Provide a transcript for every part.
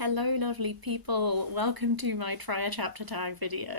Hello lovely people, welcome to my try a chapter tag video.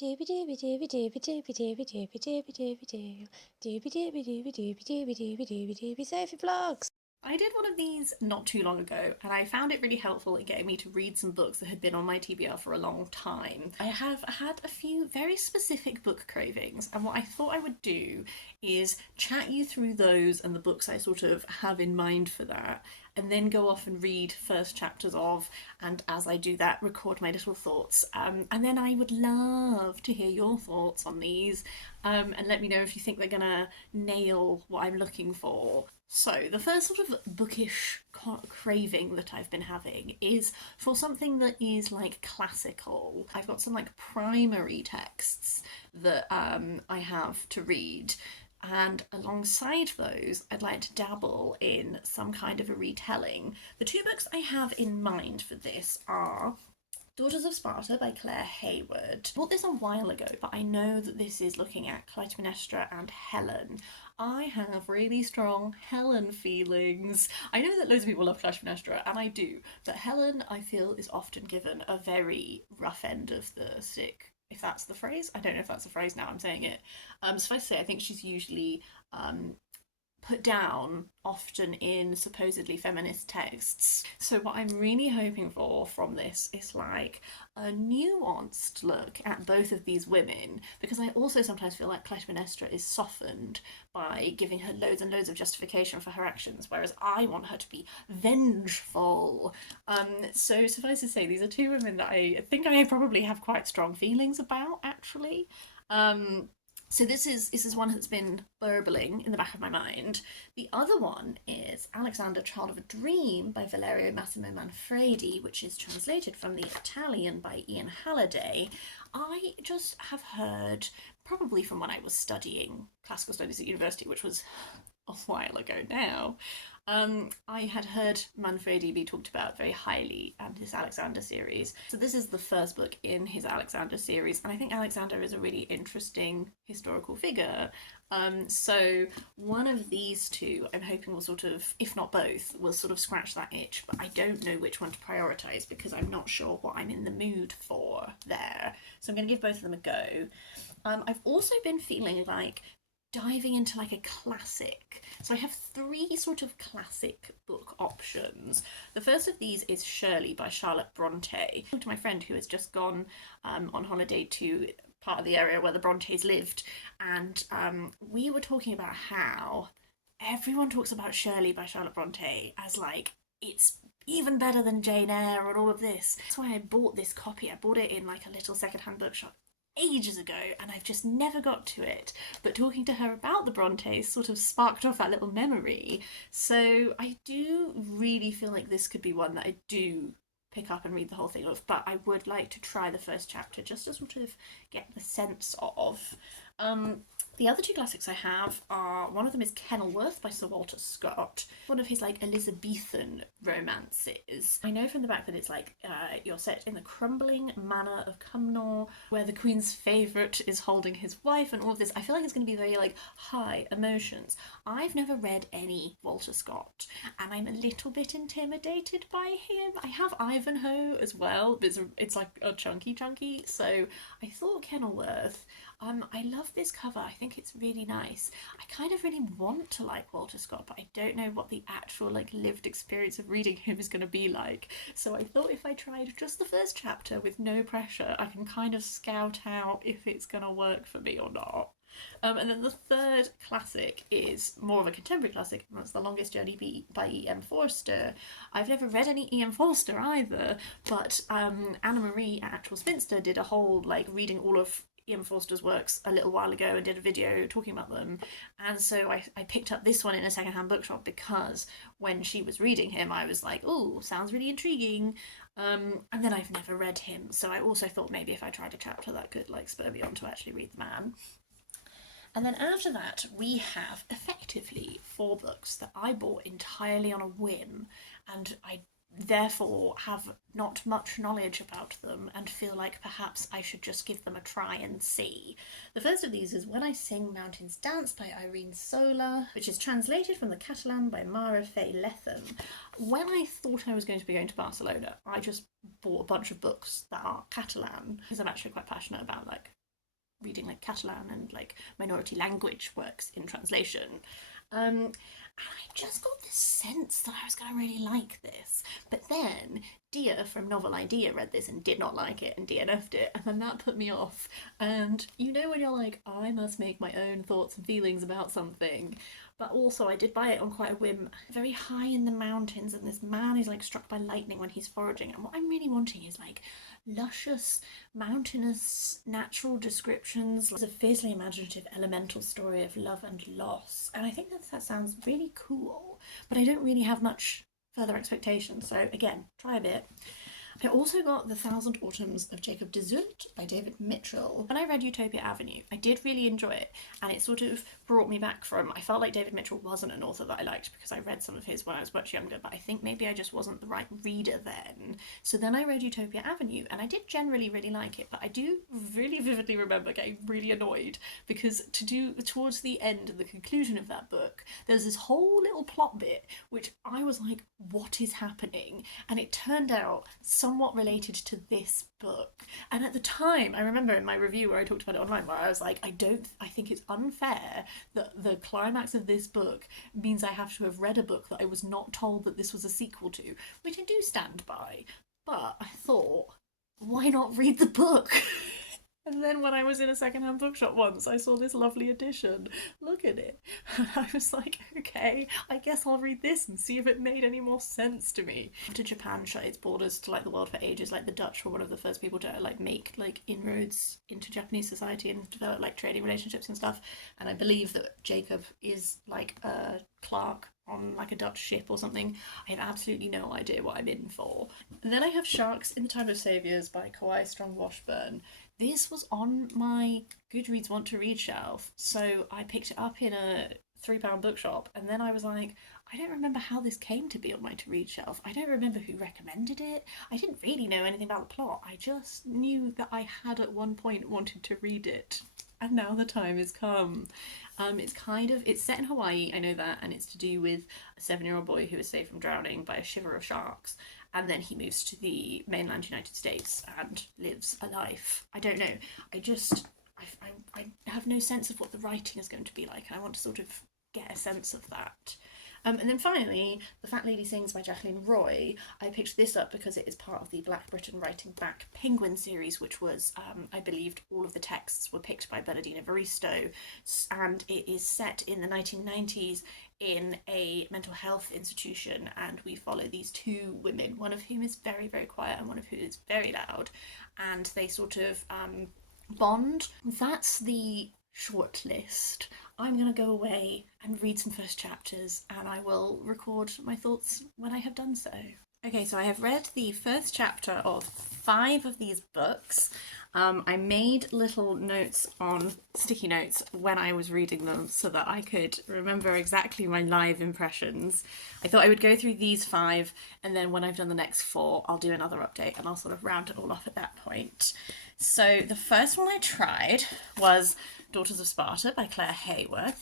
Doobie doobie doobie doobie doobie doobie doobie doobie doobie doo. Doobie doobie doobie doobie doobie doobie doobie doobie Sophie vlogs. I did one of these not too long ago and I found it really helpful in getting me to read some books that had been on my TBR for a long time. I have had a few very specific book cravings, and what I thought I would do is chat you through those and the books I sort of have in mind for that, and then go off and read first chapters of, and as I do that, record my little thoughts. And then I would love to hear your thoughts on these, and let me know if you think they're gonna nail what I'm looking for. So, the first sort of bookish craving that I've been having is for something that is like classical. I've got some like primary texts that I have to read, and alongside those, I'd like to dabble in some kind of a retelling. The two books I have in mind for this are Daughters of Sparta by Claire Heywood. I bought this a while ago, but I know that this is looking at Clytemnestra and Helen. I have really strong Helen feelings. I know that loads of people love Clytemnestra, and I do, but Helen, I feel, is often given a very rough end of the stick, if that's the phrase. I don't know if that's the phrase now I'm saying it. Suffice to say, I think she's usually put down often in supposedly feminist texts. So what I'm really hoping for from this is like a nuanced look at both of these women, because I also sometimes feel like Clytemnestra is softened by giving her loads and loads of justification for her actions, whereas I want her to be vengeful. So suffice to say, these are two women that I think I probably have quite strong feelings about, actually. So this is one that's been burbling in the back of my mind. The other one is Alexander, Child of a Dream by Valerio, Massimo, Manfredi, which is translated from the Italian by Iain Halliday. I just have heard, probably from when I was studying classical studies at university, which was a while ago now, I had heard Manfredi be talked about very highly and his Alexander series. So this is the first book in his Alexander series, and I think Alexander is a really interesting historical figure. So one of these two I'm hoping will sort of, if not both, will sort of scratch that itch, but I don't know which one to prioritise because I'm not sure what I'm in the mood for there. So I'm going to give both of them a go. I've also been feeling like diving into like a classic. So I have three sort of classic book options. The first of these is Shirley by Charlotte Bronte. To my friend who has just gone on holiday to part of the area where the Brontes lived, and we were talking about how everyone talks about Shirley by Charlotte Bronte as like it's even better than Jane Eyre and all of this. That's why I bought this copy. I bought it in like a little secondhand bookshop ages ago, and I've just never got to it. But talking to her about the Brontes sort of sparked off that little memory. So I do really feel like this could be one that I do pick up and read the whole thing of, but I would like to try the first chapter just to sort of get the sense of. The other two classics I have are, one of them is Kenilworth by Sir Walter Scott, one of his like Elizabethan romances. I know from the back that it's like you're set in the crumbling manor of Cumnor, where the Queen's favourite is holding his wife and all of this. I feel like it's going to be very like high emotions. I've never read any Walter Scott, and I'm a little bit intimidated by him. I have Ivanhoe as well, but it's like a chunky, so I thought Kenilworth. I love this cover. I think it's really nice. I kind of really want to like Walter Scott, but I don't know what the actual like lived experience of reading him is going to be like. So I thought if I tried just the first chapter with no pressure, I can kind of scout out if it's going to work for me or not. And then the third classic is more of a contemporary classic, and that's The Longest Journey by E.M. Forster. I've never read any E.M. Forster either, but Anna Marie at Actual Spinster did a whole like reading all of Ian Forster's works a little while ago and did a video talking about them. And so I picked up this one in a secondhand bookshop because when she was reading him, I was like, oh, sounds really intriguing. And then I've never read him, so I also thought maybe if I tried a chapter that could like spur me on to actually read the man. And then after that, we have effectively four books that I bought entirely on a whim, and I therefore have not much knowledge about them and feel like perhaps I should just give them a try and see. The first of these is When I Sing Mountains Dance by Irene Sola, which is translated from the Catalan by Faye Lethem. When I thought I was going to be going to Barcelona, I just bought a bunch of books that are Catalan, because I'm actually quite passionate about like reading like Catalan and like minority language works in translation. And I just got this sense that I was going to really like this. But then Dia from Novel Idea read this and did not like it and DNF'd it, and then that put me off. And you know when you're like, I must make my own thoughts and feelings about something. But also I did buy it on quite a whim, very high in the mountains, and this man is like struck by lightning when he's foraging. And what I'm really wanting is like luscious, mountainous, natural descriptions. It's a fiercely imaginative, elemental story of love and loss. And I think that sounds really cool, but I don't really have much further expectations. So again, try a bit. I also got The Thousand Autumns of Jacob de Zoet by David Mitchell. When I read Utopia Avenue, I did really enjoy it, and it sort of brought me back from, I felt like David Mitchell wasn't an author that I liked because I read some of his when I was much younger, but I think maybe I just wasn't the right reader then. So then I read Utopia Avenue, and I did generally really like it, but I do really vividly remember getting really annoyed because towards the end and the conclusion of that book, there's this whole little plot bit which I was like, what is happening? And it turned out somewhat related to this book. And at the time, I remember in my review where I talked about it online, where I was like, I think it's unfair that the climax of this book means I have to have read a book that I was not told that this was a sequel to, which I do stand by. But I thought, why not read the book? And then when I was in a secondhand bookshop once, I saw this lovely edition. Look at it. And I was like, okay, I guess I'll read this and see if it made any more sense to me. After Japan shut its borders to like the world for ages, like the Dutch were one of the first people to like make like inroads into Japanese society and develop like trading relationships and stuff. And I believe that Jacob is like a clerk on like a Dutch ship or something. I have absolutely no idea what I'm in for. And then I have Sharks in the Time of Saviours by Kawaii Strong Washburn. This was on my Goodreads want to read shelf, so I picked it up in a £3 bookshop, and then I was like, I don't remember how this came to be on my to read shelf. I don't remember who recommended it. I didn't really know anything about the plot. I just knew that I had at one point wanted to read it. And now the time has come. It's set in Hawaii, I know that, and it's to do with a 7-year-old boy who is saved from drowning by a shiver of sharks, and then he moves to the mainland United States and lives a life. I don't know. I have no sense of what the writing is going to be like, and I want to sort of get a sense of that. And then finally, The Fat Lady Sings by Jacqueline Roy. I picked this up because it is part of the Black Britain Writing Back Penguin series, which was, I believed all of the texts were picked by Bernardina Evaristo, and it is set in the 1990s in a mental health institution, and we follow these two women, one of whom is very, very quiet and one of whom is very loud, and they sort of bond. That's the short list. I'm going to go away and read some first chapters, and I will record my thoughts when I have done so. Okay, so I have read the first chapter of 5 of these books. I made little notes on sticky notes when I was reading them so that I could remember exactly my live impressions. I thought I would go through these 5, and then when I've done the next 4, I'll do another update and I'll sort of round it all off at that point. So the first one I tried was Daughters of Sparta by Claire Heywood.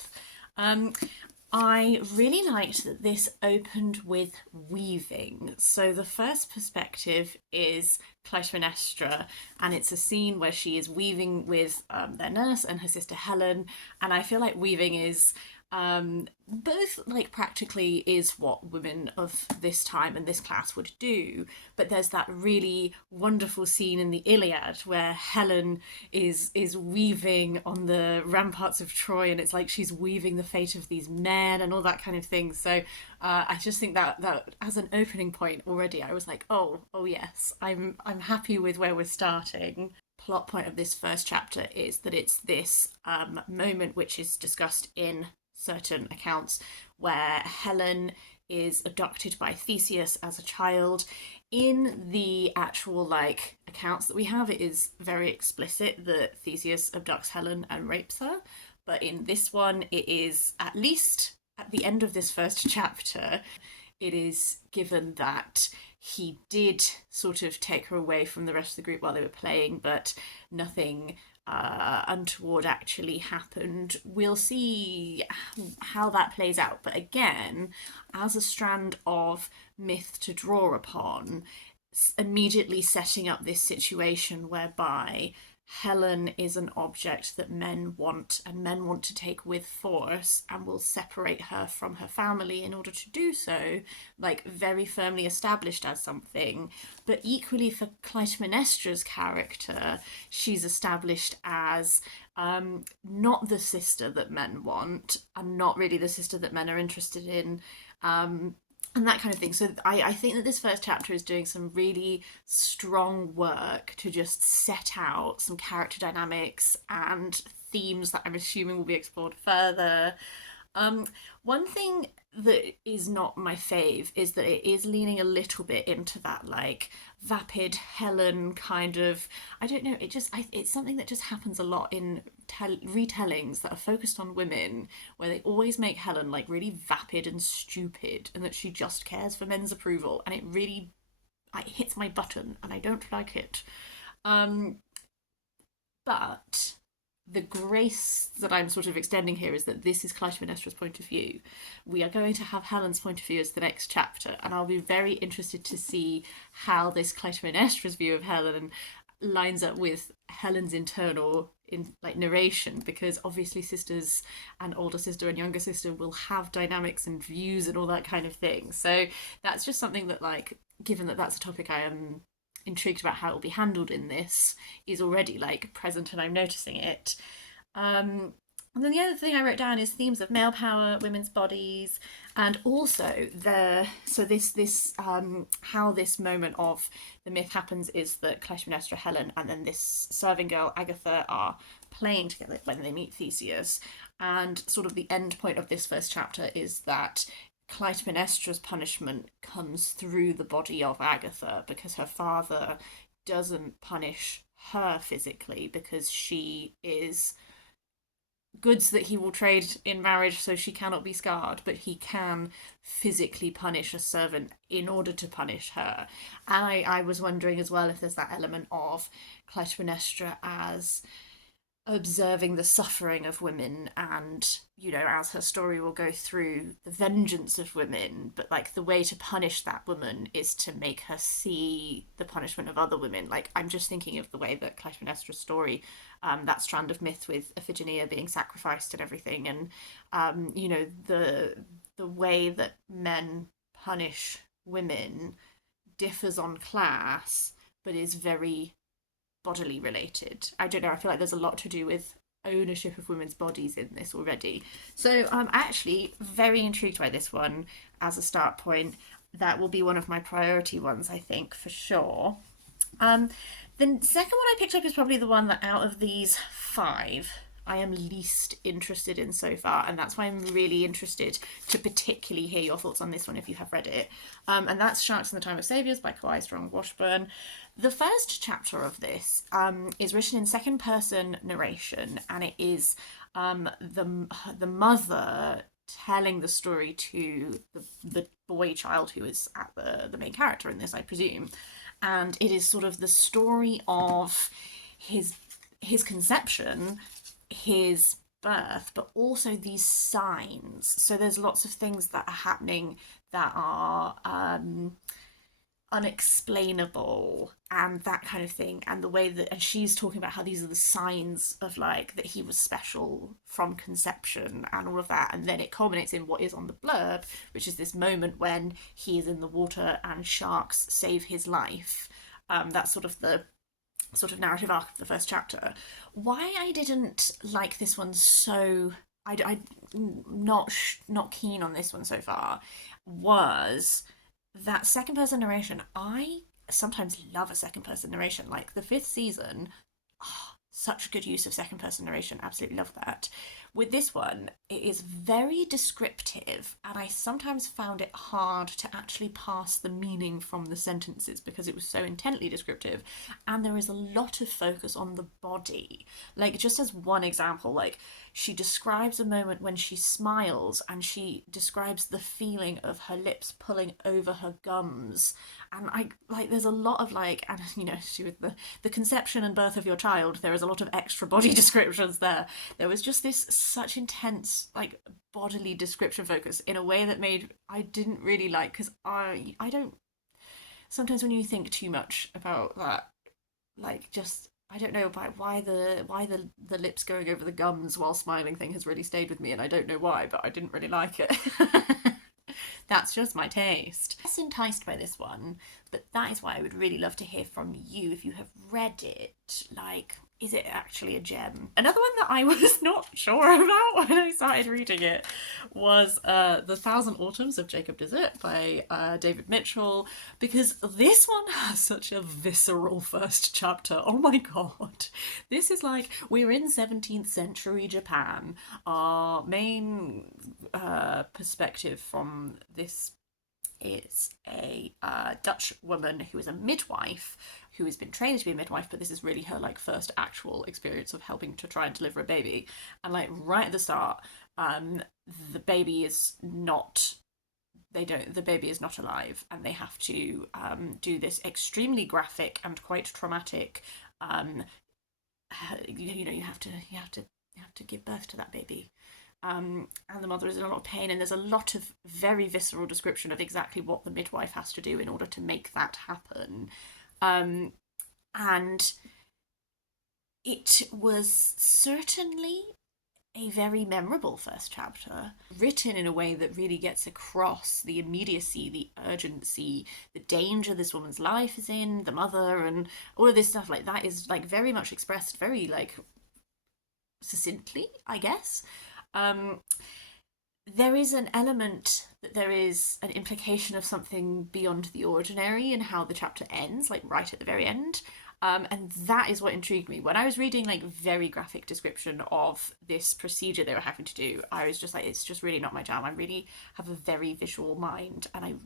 I really liked that this opened with weaving. So the first perspective is Clytemnestra, and it's a scene where she is weaving with their nurse and her sister Helen, and I feel like weaving is both like practically is what women of this time and this class would do, but there's that really wonderful scene in the Iliad where Helen is weaving on the ramparts of Troy, and it's like she's weaving the fate of these men and all that kind of thing. So I just think that as an opening point already I was like, oh yes, I'm happy with where we're starting. Plot point of this first chapter is that it's this moment which is discussed in certain accounts where Helen is abducted by Theseus as a child. In the actual accounts that we have, it is very explicit that Theseus abducts Helen and rapes her, but in this one it is, at least at the end of this first chapter, it is given that he did sort of take her away from the rest of the group while they were playing, but nothing untoward actually happened. We'll see how that plays out. But again, as a strand of myth to draw upon, immediately setting up this situation whereby Helen is an object that men want, and men want to take with force, and will separate her from her family in order to do so, like very firmly established as something. But equally for Clytemnestra's character, she's established as not the sister that men want, and not really the sister that men are interested in. And that kind of thing. So I think that this first chapter is doing some really strong work to just set out some character dynamics and themes that I'm assuming will be explored further. One thing that is not my fave is that it is leaning a little bit into that like vapid Helen kind of, I don't know, it's something that just happens a lot in retellings that are focused on women, where they always make Helen like really vapid and stupid, and that she just cares for men's approval, and it really hits my button, and I don't like it. But the grace that I'm sort of extending here is that this is Clytemnestra's point of view. We are going to have Helen's point of view as the next chapter, and I'll be very interested to see how this Clytemnestra's view of Helen lines up with Helen's internal narration, because obviously sisters and older sister and younger sister will have dynamics and views and all that kind of thing. So that's just something that, like, given that that's a topic I am intrigued about how it will be handled in this, is already like present, and I'm noticing it. And then the other thing I wrote down is themes of male power, women's bodies, and also how this moment of the myth happens is that Clytemnestra, Helen, and then this serving girl Agatha are playing together when they meet Theseus, and sort of the end point of this first chapter is that Clytemnestra's punishment comes through the body of Agatha, because her father doesn't punish her physically because she is goods that he will trade in marriage, so she cannot be scarred, but he can physically punish a servant in order to punish her. And I was wondering as well if there's that element of Clytemnestra as observing the suffering of women, and, you know, as her story will go through, the vengeance of women, but like the way to punish that woman is to make her see the punishment of other women. Like, I'm just thinking of the way that Clytemnestra's story, that strand of myth with Iphigenia being sacrificed and everything, and you know, the way that men punish women differs on class, but is very bodily related. I don't know, I feel like there's a lot to do with ownership of women's bodies in this already. So I'm actually very intrigued by this one as a start point. That will be one of my priority ones, I think, for sure. The second one I picked up is probably the one that out of these 5 I am least interested in so far, and that's why I'm really interested to particularly hear your thoughts on this one if you have read it. And that's Sharks in the Time of Saviours by Kawaii Washburn. The first chapter of this is written in second person narration, and it is the mother telling the story to the boy child who is at the main character in this, I presume. And it is sort of the story of his conception, his birth, but also these signs. So there's lots of things that are happening that are unexplainable and that kind of thing, and the way that, and she's talking about how these are the signs of like that he was special from conception and all of that, and then it culminates in what is on the blurb, which is this moment when he is in the water and sharks save his life. That's sort of the narrative arc of the first chapter. Why I didn't like this one so, I'm not keen on this one so far, was that second person narration. I sometimes love a second person narration, like the 5th season. Such a good use of second person narration, absolutely love that. With this one, it is very descriptive, and I sometimes found it hard to actually pass the meaning from the sentences because it was so intently descriptive, and there is a lot of focus on the body. Like, just as one example, like, she describes a moment when she smiles, and she describes the feeling of her lips pulling over her gums. And I like, there's a lot of like, and you know, with the conception and birth of your child, there is a lot of extra body descriptions there. There was just this such intense like bodily description focus in a way that made I didn't really like, because I don't, sometimes when you think too much about that, like, just I don't know why the lips going over the gums while smiling thing has really stayed with me, and I don't know why, but I didn't really like it. That's just my taste. Less enticed by this one, but that is why I would really love to hear from you if you have read it. Like, is it actually a gem? Another one that I was not sure about when I started reading it was The Thousand Autumns of Jacob Dessert by David Mitchell, because this one has such a visceral first chapter. Oh my god. This is like, we're in 17th century Japan. Our main perspective from this is a Dutch woman who is a midwife, who has been trained to be a midwife, but this is really her like first actual experience of helping to try and deliver a baby. And like right at the start, the baby is not alive, and they have to do this extremely graphic and quite traumatic you have to give birth to that baby. And the mother is in a lot of pain, and there's a lot of very visceral description of exactly what the midwife has to do in order to make that happen. And it was certainly a very memorable first chapter, written in a way that really gets across the immediacy, the urgency, the danger this woman's life is in, the mother, and all of this stuff like that is like very much expressed very like succinctly, I guess. There is an element that there is an implication of something beyond the ordinary in how the chapter ends, like right at the very end. And that is what intrigued me. When I was reading like very graphic description of this procedure they were having to do, I was just like, it's just really not my jam. I really have a very visual mind, and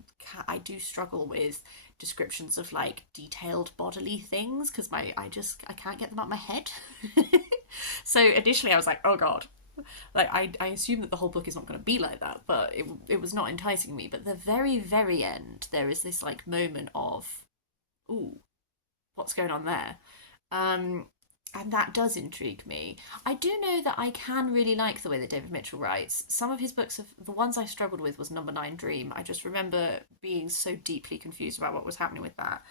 I do struggle with descriptions of like detailed bodily things because I can't get them out of my head. So initially I was like, oh god, like I assume that the whole book is not going to be like that, but it was not enticing me. But the very very end, there is this like moment of, ooh, what's going on there? And that does intrigue me. I do know that I can really like the way that David Mitchell writes. Some of his books, the ones I struggled with was Number 9 Dream. I just remember being so deeply confused about what was happening with that.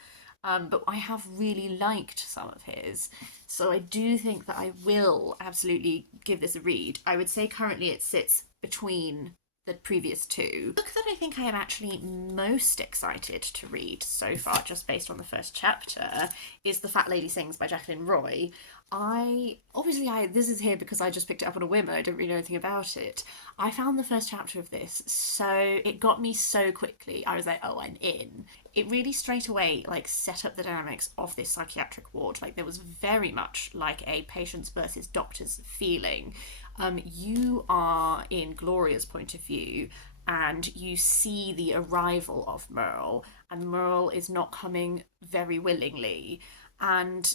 But I have really liked some of his. So I do think that I will absolutely give this a read. I would say currently it sits between the previous two. The book that I think I am actually most excited to read so far, just based on the first chapter, is The Fat Lady Sings by Jacqueline Roy. This is here because I just picked it up on a whim and I don't really know anything about it. I found the first chapter of this, so it got me so quickly. I was like, oh, I'm in. It really straight away like set up the dynamics of this psychiatric ward. Like there was very much like a patients versus doctors feeling. You are in Gloria's point of view, and you see the arrival of Merle, and Merle is not coming very willingly. And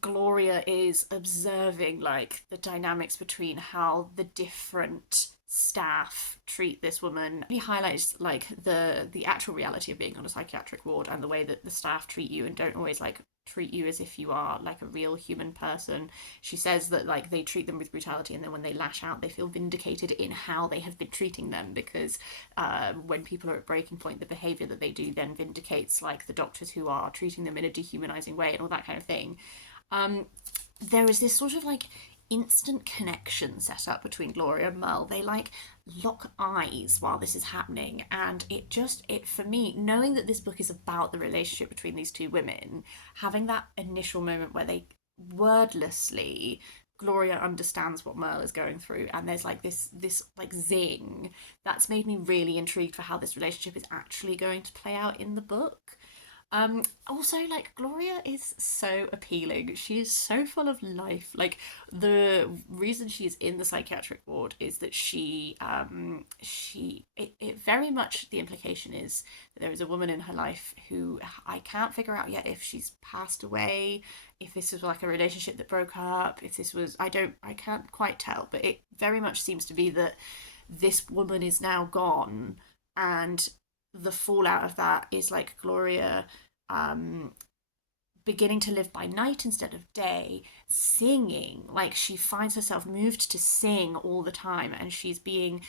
Gloria is observing like the dynamics between how the different staff treat this woman. He highlights like the actual reality of being on a psychiatric ward and the way that the staff treat you and don't always like treat you as if you are like a real human person. She says that like they treat them with brutality, and then when they lash out they feel vindicated in how they have been treating them, because when people are at breaking point, the behaviour that they do then vindicates like the doctors who are treating them in a dehumanising way and all that kind of thing. There is this sort of like instant connection set up between Gloria and Merle. They like lock eyes while this is happening, and it for me, knowing that this book is about the relationship between these two women, having that initial moment where they wordlessly, Gloria understands what Merle is going through, and there's like this like zing, that's made me really intrigued for how this relationship is actually going to play out in the book. Also, like, Gloria is so appealing. She is so full of life. Like, the reason she's in the psychiatric ward is that it very much, the implication is that there is a woman in her life who I can't figure out yet if she's passed away, if this was like a relationship that broke up, if this was, I can't quite tell, but it very much seems to be that this woman is now gone, and the fallout of that is like Gloria um, beginning to live by night instead of day, singing. Like, she finds herself moved to sing all the time, and she's being,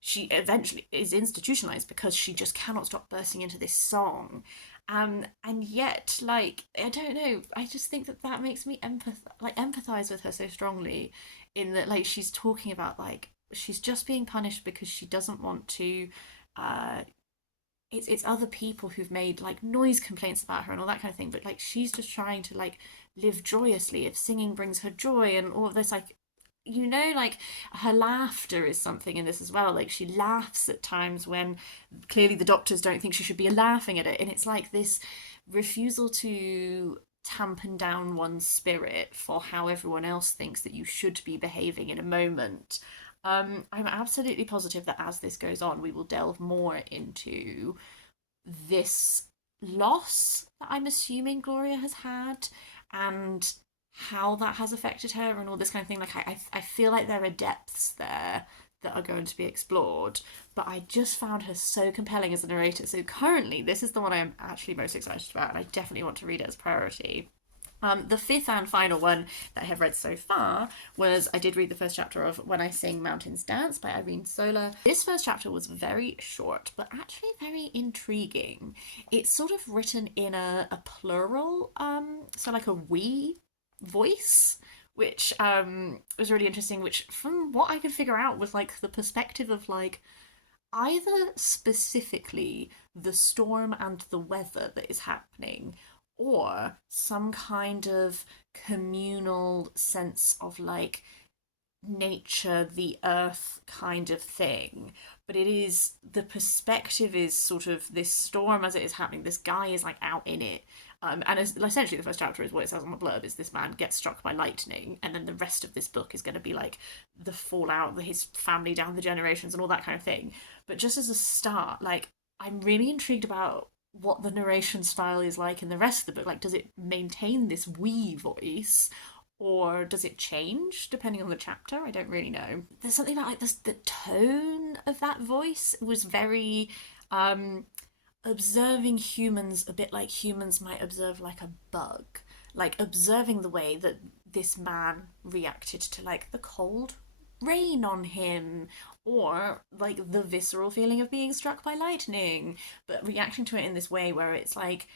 she eventually is institutionalized because she just cannot stop bursting into this song. And yet, like, I don't know, I just think that that makes me empathize with her so strongly, in that, like, she's talking about, like, she's just being punished because she doesn't want to uh, it's other people who've made like noise complaints about her and all that kind of thing, but like she's just trying to like live joyously, if singing brings her joy and all of this, like, like, her laughter is something in this as well. Like, she laughs at times when clearly the doctors don't think she should be laughing at it, and it's like this refusal to tampen down one's spirit for how everyone else thinks that you should be behaving in a moment. I'm absolutely positive that as this goes on, we will delve more into this loss that I'm assuming Gloria has had, and how that has affected her and all this kind of thing. Like, I feel like there are depths there that are going to be explored, but I just found her so compelling as a narrator. So currently, this is the one I'm actually most excited about, and I definitely want to read it as priority. The fifth and final one that I have read so far was, I did read the first chapter of When I Sing Mountains Dance by Irene Sola. This first chapter was very short, but actually very intriguing. It's sort of written in a plural, so like a we voice, which was really interesting, which from what I could figure out was like the perspective of like either specifically the storm and the weather that is happening, or some kind of communal sense of like nature, the earth kind of thing. But it is, the perspective is sort of this storm as it is happening. This guy is like out in it. And essentially, the first chapter is what it says on the blurb: is this man gets struck by lightning, and then the rest of this book is going to be like the fallout, his family down the generations, and all that kind of thing. But just as a start, like, I'm really intrigued about what the narration style is like in the rest of the book. Like, does it maintain this wee voice, or does it change depending on the chapter? I don't really know. There's something about like this, the tone of that voice was very observing humans, a bit like humans might observe like a bug, like observing the way that this man reacted to like the cold rain on him, or like the visceral feeling of being struck by lightning, but reacting to it in this way where it's like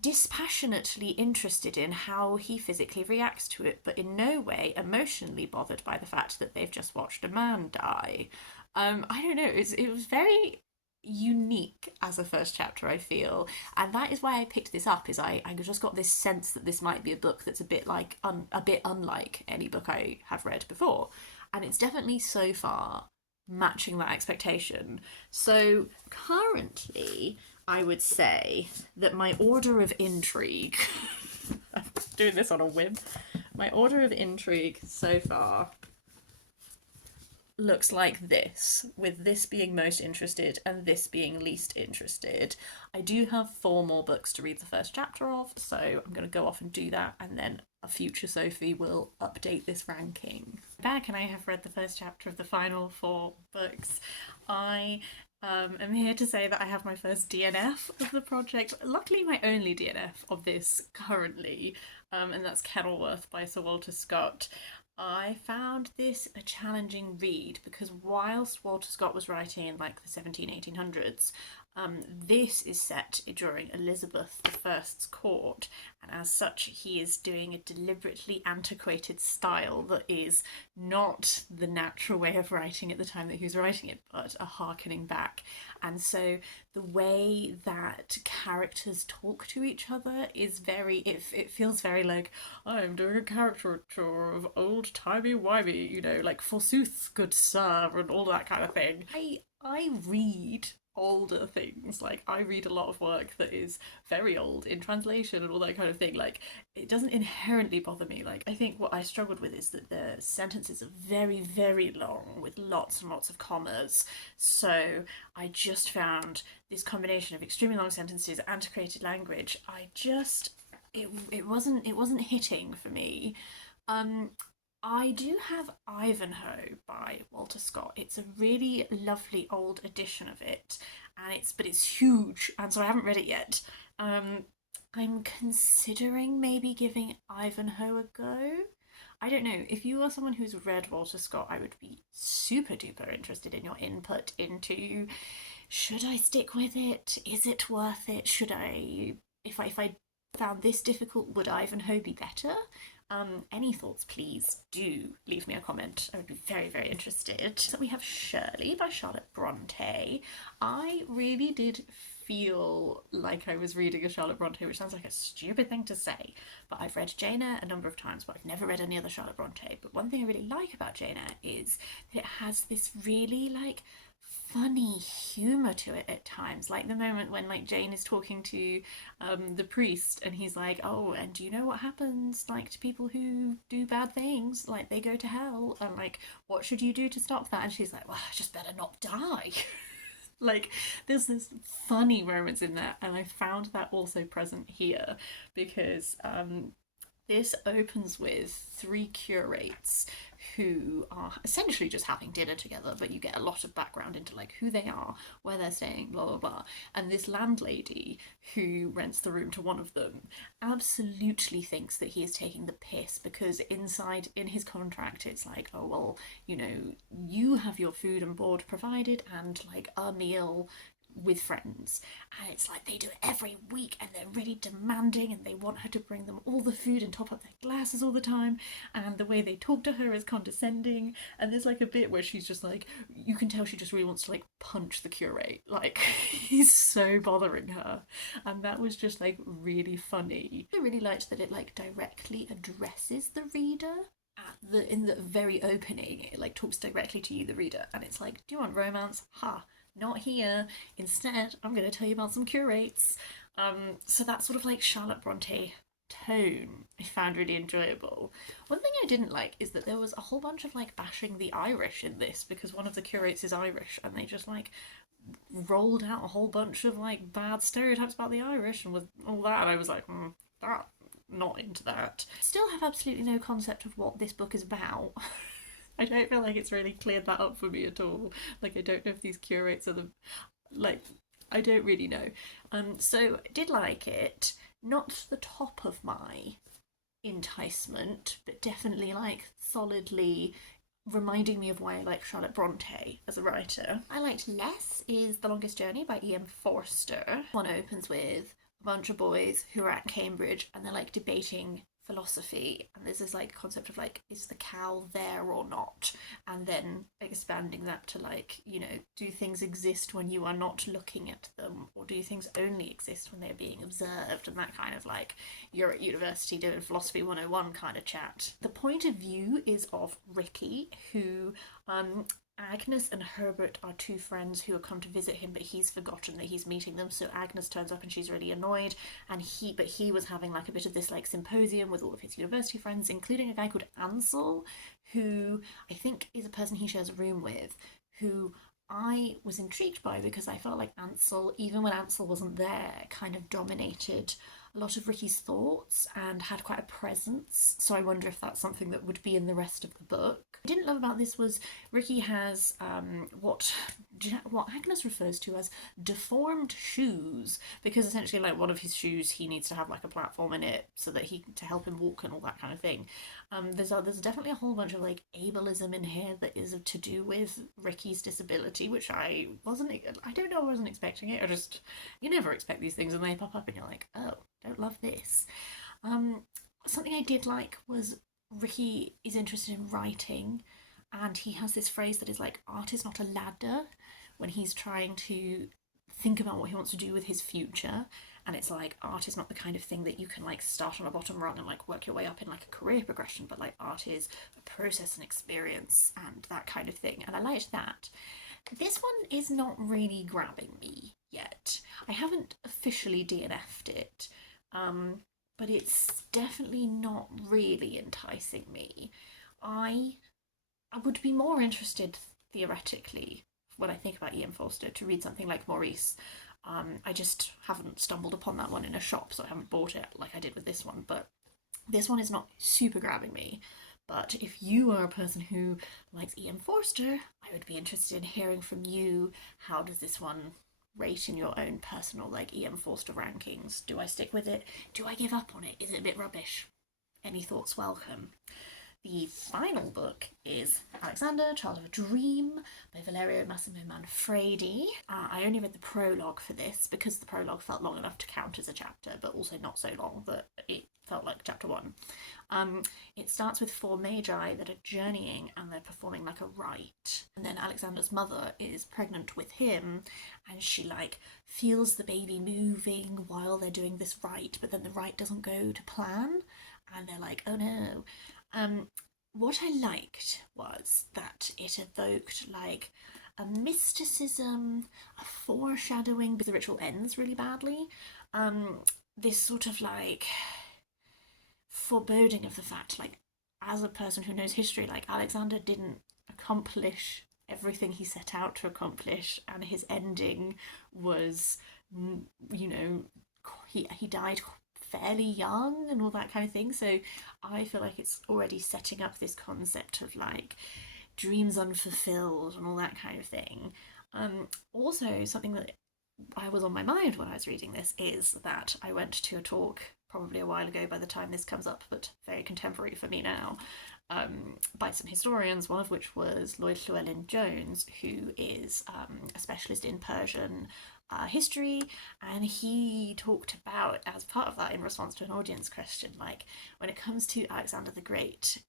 dispassionately interested in how he physically reacts to it, but in no way emotionally bothered by the fact that they've just watched a man die. I don't know. It was very unique as a first chapter, I feel, and that is why I picked this up. Is I just got this sense that this might be a book that's a bit like a bit unlike any book I have read before, and it's definitely so far matching that expectation. So currently, I would say that my order of intrigue, I'm doing this on a whim, my order of intrigue so far looks like this, with this being most interested and this being least interested. I do have 4 more books to read the first chapter of, so I'm going to go off and do that, and then a future Sophie will update this ranking. Back, and I have read the first chapter of the final 4 books. I I'm here to say that I have my first DNF of the project. Luckily, my only DNF of this currently, and that's Kenilworth by Sir Walter Scott. I found this a challenging read because whilst Walter Scott was writing in like the 1800s, this is set during Elizabeth I's court, and as such he is doing a deliberately antiquated style that is not the natural way of writing at the time that he was writing it, but a harkening back. And so the way that characters talk to each other is very, it feels very like, I'm doing a caricature of old timey-wimey, like forsooth, good sir, and all that kind of thing. I read older things. Like, I read a lot of work that is very old in translation and all that kind of thing. Like, it doesn't inherently bother me. Like, I think what I struggled with is that the sentences are very, very long with lots and lots of commas. So I just found this combination of extremely long sentences, antiquated language. It wasn't hitting for me. Um, I do have Ivanhoe by Walter Scott. It's a really lovely old edition of it, and it's huge, and so I haven't read it yet. Um, I'm considering maybe giving Ivanhoe a go. I don't know. If you are someone who's read Walter Scott, I would be super duper interested in your input into, should I stick with it? Is it worth it? Should I, if I found this difficult, would Ivanhoe be better? Any thoughts, please do leave me a comment. I would be very, very interested. So we have Shirley by Charlotte Bronte. I really did feel like I was reading a Charlotte Bronte, which sounds like a stupid thing to say, but I've read Jane Eyre a number of times, but I've never read any other Charlotte Bronte. But one thing I really like about Jane Eyre is that it has this really, like, funny humour to it at times, like the moment when, like, Jane is talking to the priest, and he's like, oh, and do you know what happens, like, to people who do bad things, like they go to hell, and like, what should you do to stop that? And she's like, well, I just better not die. Like, there's this funny moments in there, and I found that also present here, because this opens with three curates who are essentially just having dinner together, but you get a lot of background into, like, who they are, where they're staying, blah blah blah. And this landlady who rents the room to one of them absolutely thinks that he is taking the piss, because inside in his contract it's like, oh well, you know, you have your food and board provided and like a meal with friends, and it's like they do it every week, and they're really demanding, and they want her to bring them all the food and top up their glasses all the time, and the way they talk to her is condescending. And there's like a bit where she's just like, you can tell she just really wants to like punch the curate, like he's so bothering her. And that was just like really funny. I really liked that it like directly addresses the reader. In the very opening, it like talks directly to you, the reader, and it's like, do you want romance? Ha, not here. Instead, I'm going to tell you about some curates. So that sort of like Charlotte Bronte tone I found really enjoyable. One thing I didn't like is that there was a whole bunch of like bashing the Irish in this, because one of the curates is Irish, and they just like rolled out a whole bunch of like bad stereotypes about the Irish and with all that, and I was like, that, not into that. Still have absolutely no concept of what this book is about. I don't feel like it's really cleared that up for me at all. Like, I don't know if these curates are the, like, I don't really know. So I did like it. Not the top of my enticement, but definitely like solidly reminding me of why I like Charlotte Bronte as a writer. I liked less is The Longest Journey by Iain Forster. One opens with a bunch of boys who are at Cambridge, and they're like debating philosophy, and there's this like concept of like, is the cow there or not, and then expanding that to like, you know, do things exist when you are not looking at them, or do things only exist when they're being observed, and that kind of like, you're at university doing philosophy 101 kind of chat. The point of view is of Ricky, who Agnes and Herbert are two friends who have come to visit him, but he's forgotten that he's meeting them. So Agnes turns up and she's really annoyed, and he was having like a bit of this like symposium with all of his university friends, including a guy called Ansel, who I think is a person he shares a room with, who I was intrigued by, because I felt like Ansel, even when Ansel wasn't there, kind of dominated a lot of Ricky's thoughts and had quite a presence. So I wonder if that's something that would be in the rest of the book. What I didn't love about this was Ricky has what Agnes refers to as deformed shoes, because essentially like one of his shoes, he needs to have like a platform in it so that he to help him walk and all that kind of thing. There's definitely a whole bunch of like ableism in here that is to do with Ricky's disability, which I wasn't expecting it. You never expect these things, and they pop up and you're like, oh, don't love this. Something I did like was Ricky is interested in writing, and he has this phrase that is like, art is not a ladder, when he's trying to think about what he wants to do with his future. And it's like, art is not the kind of thing that you can like start on a bottom rung and like work your way up in like a career progression, but like art is a process and experience and that kind of thing. And I liked that. This one is not really grabbing me yet. I haven't officially DNF'd it, um, but it's definitely not really enticing me. I I would be more interested theoretically when I think about Ian Forster to read something like Maurice. I just haven't stumbled upon that one in a shop, so I haven't bought it like I did with this one. But this one is not super grabbing me. But if you are a person who likes Ian Forster, I would be interested in hearing from you. How does this one rate in your own personal like Ian Forster rankings? Do I stick with it? Do I give up on it? Is it a bit rubbish? Any thoughts welcome. The final book is Alexander, Child of a Dream by Valerio, Massimo, Manfredi. I only read the prologue for this because the prologue felt long enough to count as a chapter, but also not so long that it felt like chapter one. It starts with four magi that are journeying and they're performing like a rite. And then Alexander's mother is pregnant with him and she like feels the baby moving while they're doing this rite, but then the rite doesn't go to plan and they're like, oh no. What I liked was that it evoked like a mysticism, a foreshadowing, because the ritual ends really badly. This sort of like foreboding of the fact, like, as a person who knows history, like, Alexander didn't accomplish everything he set out to accomplish, and his ending was, you know, he died fairly young and all that kind of thing. So I feel like it's already setting up this concept of like dreams unfulfilled and all that kind of thing. Also, something that I was on my mind when I was reading this is that I went to a talk probably a while ago by the time this comes up, but very contemporary for me now, by some historians, one of which was Lloyd Llewellyn Jones, who is a specialist in Persian history, and he talked about, as part of that, in response to an audience question, like when it comes to Alexander the Great,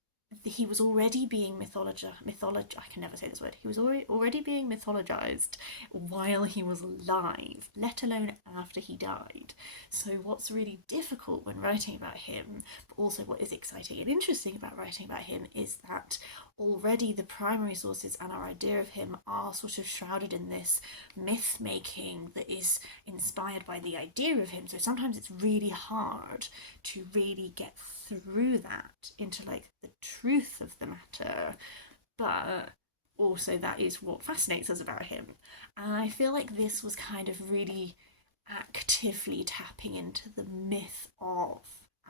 he was already being I can never say this word. He was already being mythologized while he was alive, let alone after he died. So what's really difficult when writing about him, but also what is exciting and interesting about writing about him, is that already the primary sources and our idea of him are sort of shrouded in this myth making that is inspired by the idea of him. So sometimes it's really hard to really get through that into like the truth of the matter, but also that is what fascinates us about him. And I feel like this was kind of really actively tapping into the myth of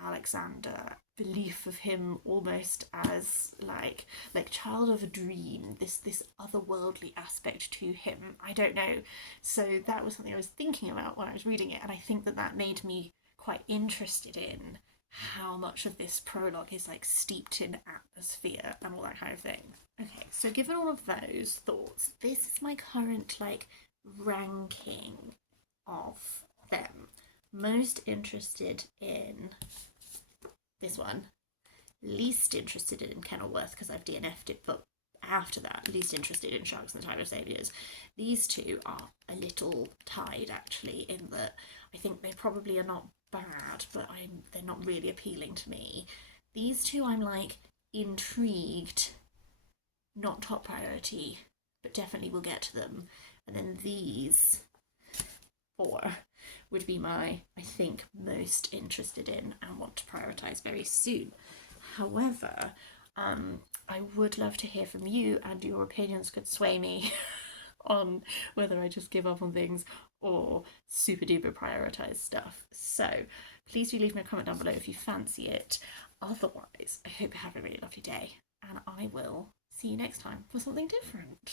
Alexander, belief of him almost as like child of a dream, this otherworldly aspect to him. I don't know. So that was something I was thinking about when I was reading it, and I think that that made me quite interested in how much of this prologue is like steeped in atmosphere and all that kind of thing. Okay, so given all of those thoughts, this is my current like ranking of them. Most interested in this one, least interested in Kenilworth because I've DNF'd it, but after that, least interested in Sharks and the Time of Saviours. These two are a little tied actually, in that I think they probably are not bad, but they're not really appealing to me. These two I'm like intrigued, not top priority, but definitely will get to them. And then these four would be my, I think, most interested in and want to prioritise very soon. However, I would love to hear from you, and your opinions could sway me on whether I just give up on things or super duper prioritise stuff. So please do leave me a comment down below if you fancy it. Otherwise, I hope you have a really lovely day, and I will see you next time for something different.